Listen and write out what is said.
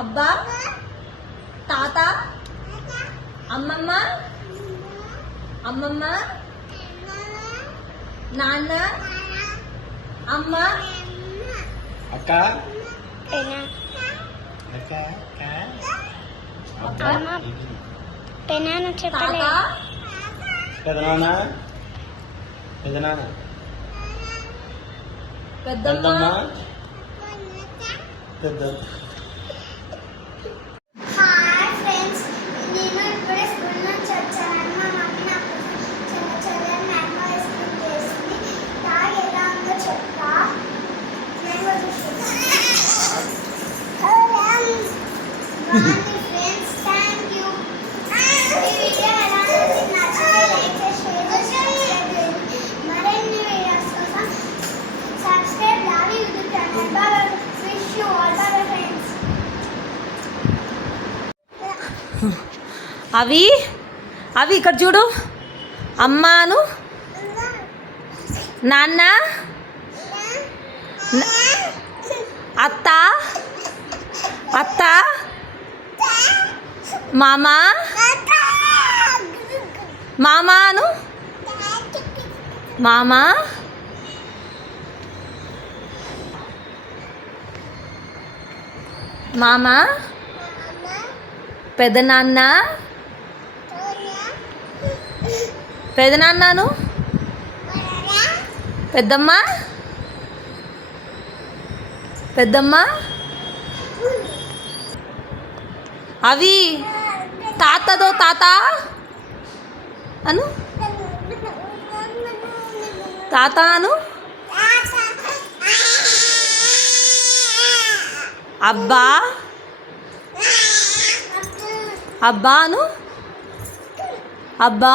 అబ్బా తాత అమ్మమ్మ అమ్మమ్మ నాన్న అమ్మ అక్క పెనాన్న చెప్పలే. పెదనాన్న పెదనాన్న పెద్దమ్మ పెద్ద హాయ్ ఫ్రెండ్స్, నేను ఇప్పుడే స్కూల్ నుంచి వచ్చాను. మా మమ్మీ నాకు చిన్న చిన్న మ్యాంగో ఐస్ క్రీమ్ చేసింది. తాగి ఎలా ఉందో చెప్తా. Mango friends, thank you. ఈ వీడియో ఎలా ఉంది నచ్చితే లైక్ చేసి షేర్ చేసి సబ్స్క్రైబ్ చేయండి. మరిన్ని వీడియోస్ కోసం subscribe Lavi YouTube channel. Bye. Wish you all bye friends. అవి అవి ఇక్కడ చూడు. అమ్మాను నాన్న అత్త అత్త మామ మామాను మామ మామ పెదనాన్న పెదనాన్నను పెద్దమ్మ పెద్దమ్మ అవి తాతదో తాత అను తాత అను అబ్బా అబ్బాను అబ్బా